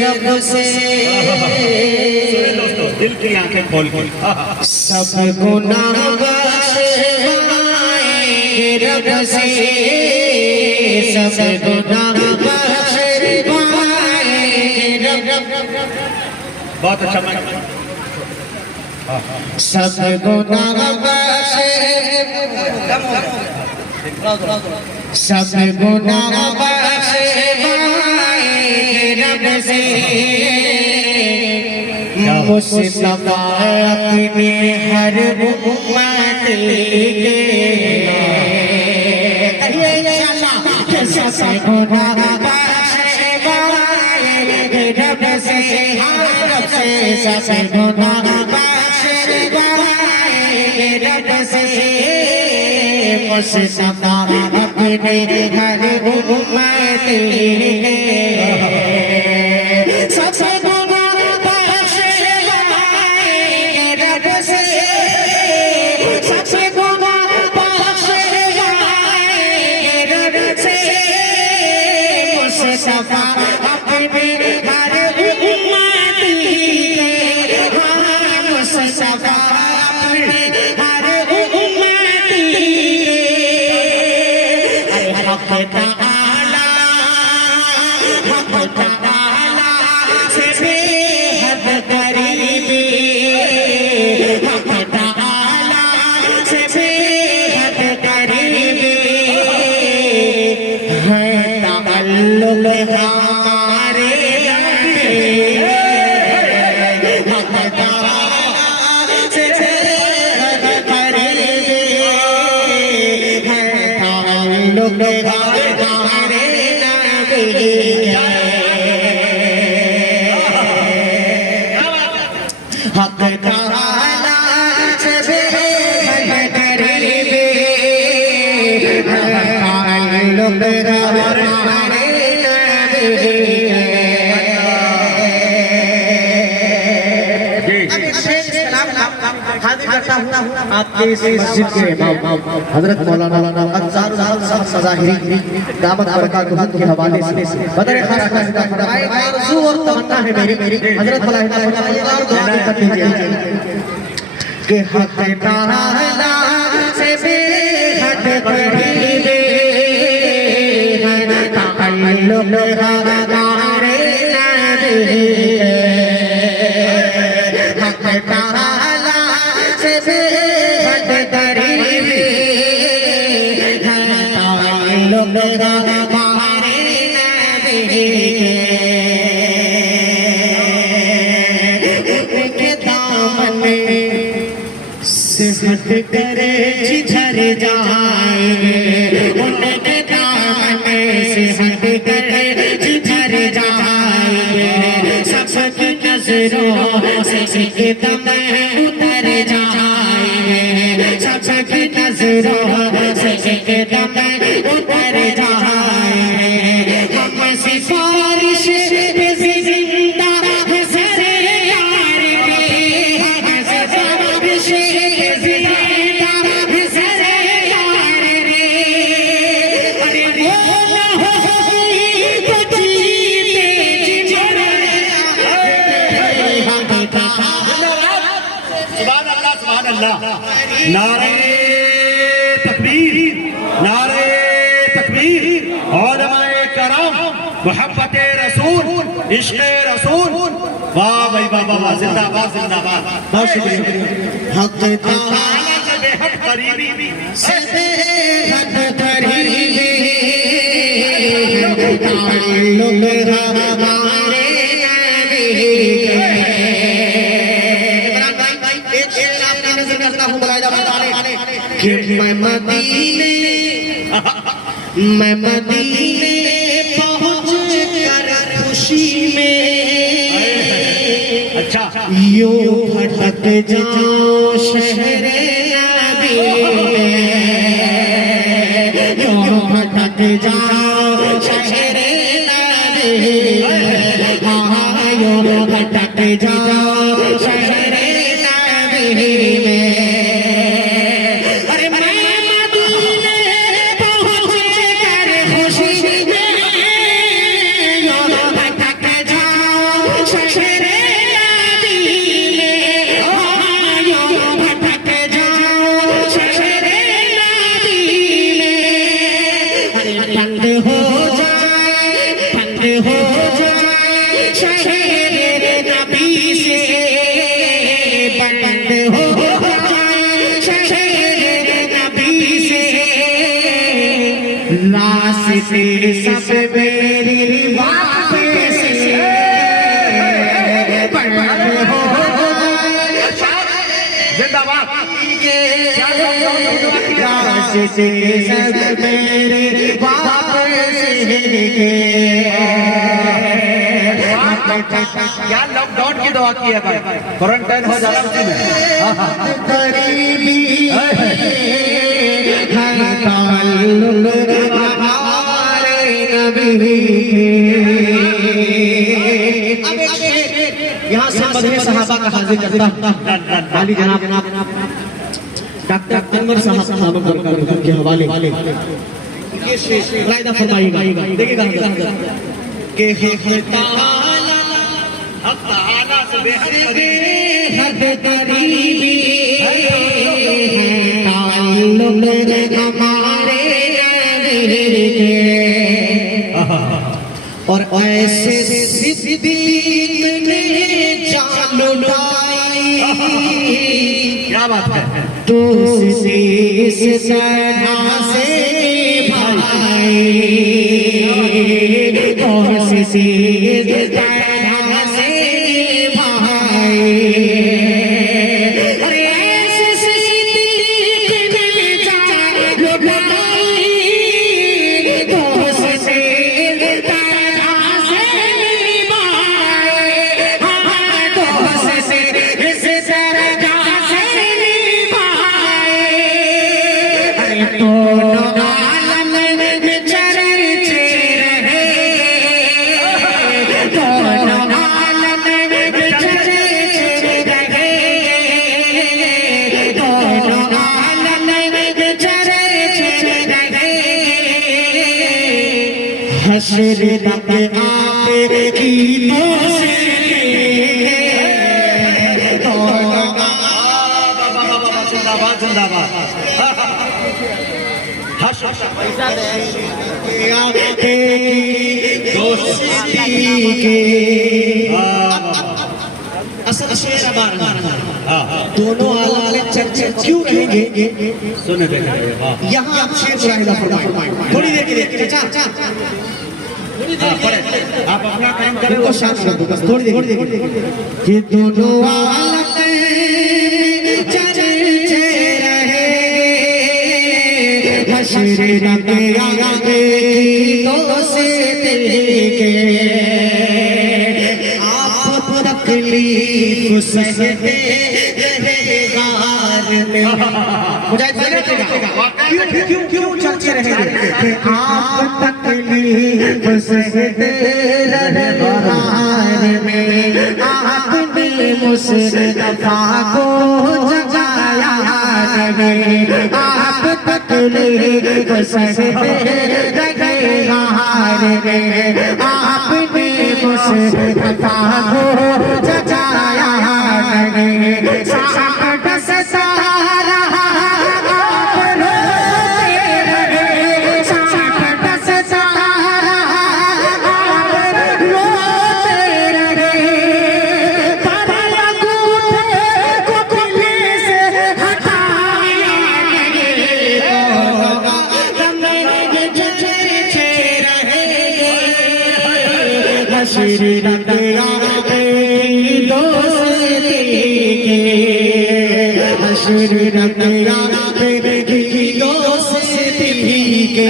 रब से दोस्तों दिल की आंखें खोल के सब गुनाह बख्शवाएंगे रब से सब गुनाह बख्शवाएंगे रब बहुत अच्छा सब गुनाह सब गुनाह बख्शवाएंगे रब से मुस्तफा अपने हर उम्मत के सब गुनाह बख्शवाएंगे रब से सब गुनाह बख्शवाएंगे रब से मुस्तफा अपने हर उम्मत के सबसे गुनाह बख्शवाएंगे रब से सबसे गुनाह बख्शवाएंगे रब से मुस्तफा अपने हर उम्मत के मुस्तफा अपने हर उम्मत के ताला से बेहद करीबी ताला से बेहद करीबी है ताल्लुक़ हमारे से बेहद करीबी है ताल्लुक़ हक ताला से बेहद करीबी ताल्लुक़ हमारे आपके इस मस्जिद के इमाम हजरत मौलाना अंसारुल हक साहब सज़ाहिरी दामत बरकातुहू के हवाले से बदर खास का आरज़ू और तमन्ना है मेरी हजरत मौलाना और दुआ कर दीजिए कि हक ताला से बेहद करीबी है ताल्लुक़ हमारे नबी हक ताला से बेहद करीबी है ताल्लुक़ हमारे नबी उनके दामन से हट करे जिधर जाएंगे उनके दामन से हट करे जिधर जाएंगे सबकी नजरों से एकदम उतर जाएंगे सबकी नजरों से एकदम उतर जाएंगे हम सिफारिश पे जिंदा सरे यार के हम सिफारिश पे जिंदा सरे यार रे अरे वो न होगी तो जीते जिधर हम सुभान अल्लाह नारे तकबीर नारे तकबीर उलमाए करम मोहब्बत रसूल इश्क़ रसूल वाह भाई वाह जिंदाबाद जिंदाबाद बहुत शुक्रिया हक ताला से बेहद करीबी से बेहद करीबी ताल्लुक़ हमारे नबी एक शेर आपकी नजर करता हूँ कि मैं मदीने पहुँच कर खुशी में अच्छा यूं भटक जाऊं शहरे नबी यूं भटक जाऊं शहरे नबी हाँ यूं भटक जाऊं शहरे नबी में अरे मैं मदीने पहुँच कर खुशी में यूं भटक जाऊं हो जाए शहर नबी से, बंद हो जाए शहर नबी से, रास्ते सब मेरी वापस बंद हो जिंदाबाद। रास्ते सब मेरे वापस क्या लॉकडाउन की दुआ की है भाई, क्वारंटाइन हो जा रहा है उसमें। गरीबी हमारे नबी। यहाँ से मदनी सहाबा का हाजिर करता वाली जनाब डॉक्टर अनवर साहब नामक के हवाले ये कायदा फरमाइएगा, देखिएगा के हक ताला से हद करीबी ताल्लुक हमारे और ऐसे सिद्दीक ने जान लुटाई। क्या बात है। तो इस सदा से भाई, तो इस सदा से भाई, अरे ऐसे सिद्दीक ने जान लुटाई। तो इस सदा से भाई, तो इस सदा दोनों आलम में चर्चे रहे, दोनों आलम में चर्चे रहे, दोनों आलम में चर्चे रहे। हश्र तक आपकी जिंदाबाद जिंदाबाद। असल शेर दोनों आलम में चर्चे क्यों रहेंगे? सुने देख यहाँ आप शेर सुनाएगा फरमाएं। थोड़ी देर के लिए चाचा आप अपना काम करें। इनको शांत कर दो बस थोड़ी देर ये दोनों आलम में चर्चे रहे। हश्र के आगे दोस्ती के आप तकलीफ सहते रहे हार में। क्यों चर्चे रहेंगे? आप तकलीफ सहते रहे हार में, आपने मुस्तफा को जगाया नहीं। आप तकलीफ सहते रहे हार में, आपने मुस्तफा को जगाया नहीं। साथ डसता रहा आप रोते रहे, साथ डसता रहा आप रोते रहे। पर अंगूठे को किले से हटाया नहीं। चर्चे रहे। हश्र के आगे दोस्ती के, हश्र के आगे दोस्ती के।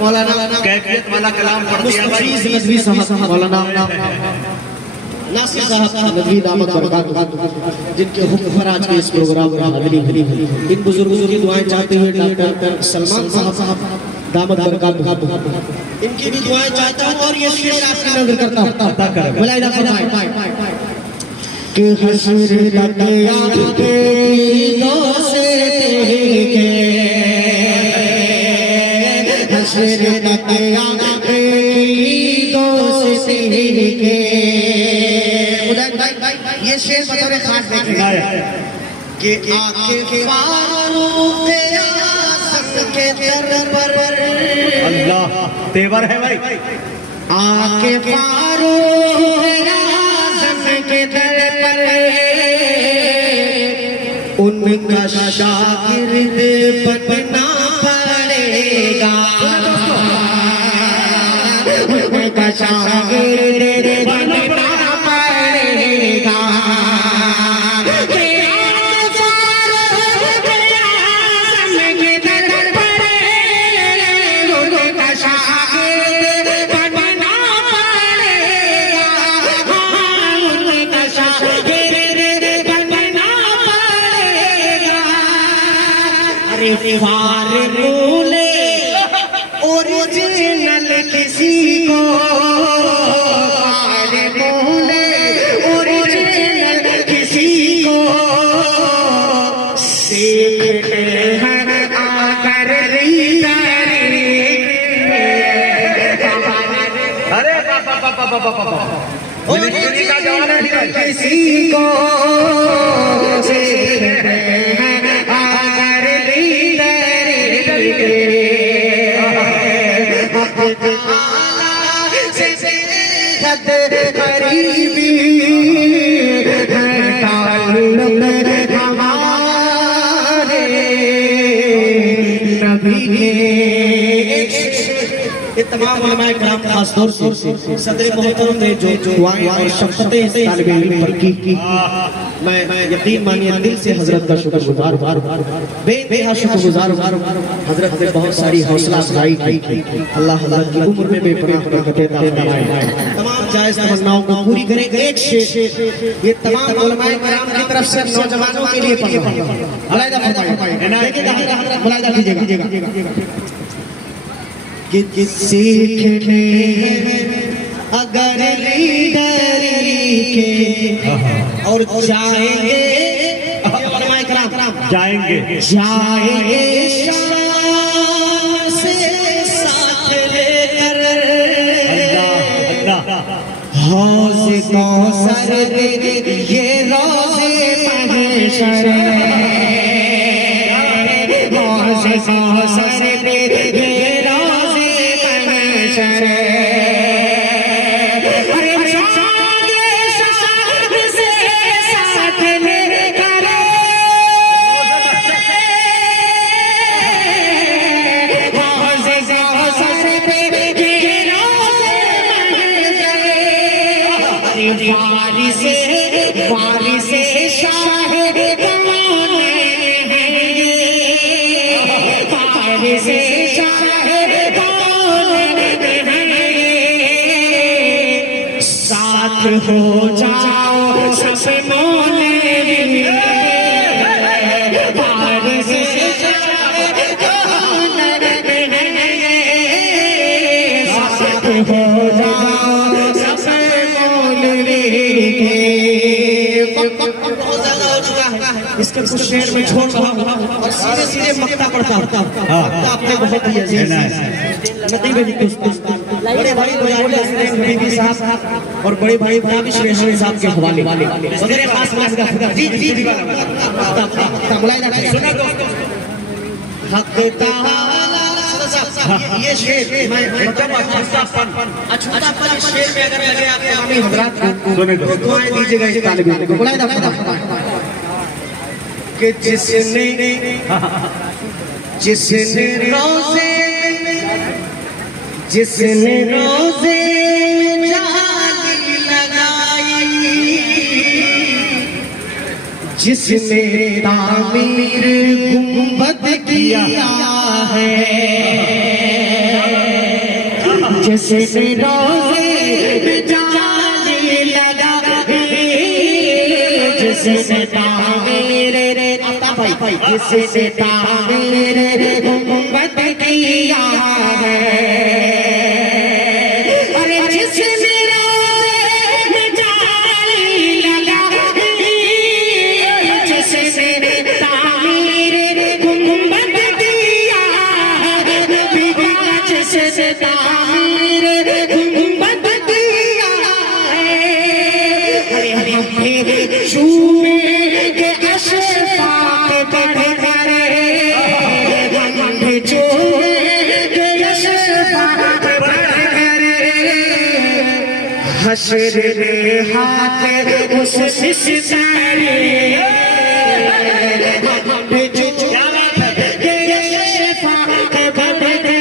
मौलाना कैफियत वाला कलाम पढ़ दिया भाई। नदवी साहब, मौलाना नासिर साहब नदवी दामद बरकात, जिनके हुक्म पर आज के इस प्रोग्राम में हाजिरी हुई। इन बुजुर्गों की दुआएं चाहते हुए डॉक्टर सलमान साहब दामद बरकात इनकी भी दुआएं चाहता हूँ और ये शेर आपकी नजर करता हूँ मुलाहिदा फरमाएं कि हश्र के आगे दोस्ती के, हश्र के आगे दोस्ती के। ये शेर बतौर खास देखेगा कि आके फारूक आज़म के दर पर तेवर है भाई। आके फारूक आज़म के दर पर उनका शागिर्द बनना पड़ेगा, उनका शागिर्द बनना पड़ेगा। फारूले ओरिजिनल किसी को, फारूले ओरिजिनल किसी को सीखते हैं आकर अरे मिनिस्ट्री का जवान है किसी को सीखते हैं करीबी हमारे नबी के। ये तमाम उलमाए किराम खास तौर से सदर मोहतरम ने जो दुआएं और शफ़क़तें इस तालिब इल्म पर की, मैं यकीन मानिए दिल से हजरत का शुक्रगुजार हूं, बेइंतहा शुक्रगुजार हूं। हजरत ने बहुत सारी हौसला अफजाई की, अल्लाह हजरत की उम्र में बेपनाह बरकत अता फरमाए, तमाम जायज़ तमन्नाओं को पूरी करें। एक शेर ये तमाम उलमाए किराम की तरफ से नौजवानों के लिए पढ़ रहा हूं, मुलाहिदा कीजिएगा कि सीखने अगर लीडरी के और जाएंगे जाएंगे शाम से साथ लेकर हौज़ कौसर ये रोज़े महशर, हौज़ कौसर ये रोज़े महशर। वारिसे शाह दीवाने हैं ये, वारिसे शाह दीवाने हैं ये। साथ हो जाओ सब मौलवी, वारिसे शाह दीवाने हैं ये। साथ हो जाओ सब मौलवी। इसके कुछ शेर में छोड़ रहा हूं और सीधे सीधे मक्ता पढ़ता हूं। आपने बहुत ही अजीज नतीब जी बड़े भाई बीबी साहब और बड़े भाई भाविश रेशमी साहब के हवाले वगैरह खास जी जी जी सुना दोस्तों। हक ताला ये शेर मैं अछूतापन इस शेर में अगर लगे आपको हमें हजरात को दुआएं दीजिएगा इस तालिब इल्म को। कि जिसने रोज़े जाली लगाई, जिसने तामीर गुंबद किया है, जिसने रोज़े जाली लगाई, जिसने तामीर जिसने तामीर गुंबद किया है, अरे जिसने रोज़े जाली लगाई, जिसने तामीर गुंबद किया है, जिसने तामीर गुंबद किया है। अरे चूमे के अशफाक पढ़ करे, चूमे के अशफाक हशर में हाथ उस सितारे जो तेरे शफाअत बदरे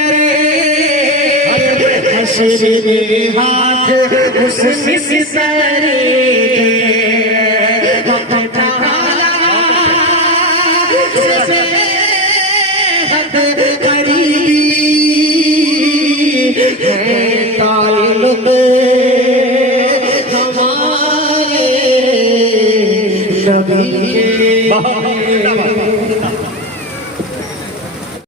हशर में हाथ उस सितारे बहुत